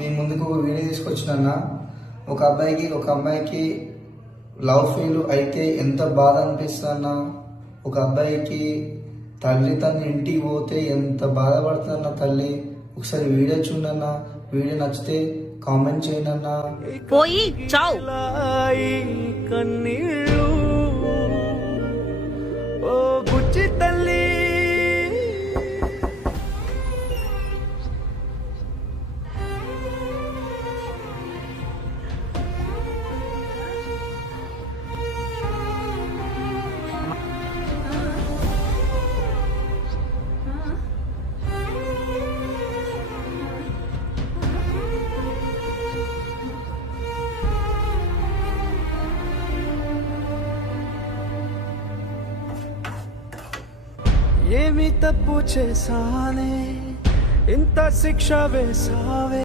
మీ ముందుకు ఒక వీడియో తీసుకొచ్చినా. ఒక అమ్మాయికి లవ్ ఫెయిల్ అయితే ఎంత బాధ అనిపిస్తుందన్నా. ఒక అబ్బాయికి తల్లి తన ఇంటికి పోతే ఎంత బాధపడుతుందన్న తల్లి. ఒకసారి వీడియో చూడన్నా. వీడియో నచ్చితే కామెంట్ చేయండి అన్నా. పోయి చావు కన్నీళ్ళు ఓ బుజ్జి తల్లి. ఏమి తప్పు చేశానే ఇంత శిక్ష వేసావే.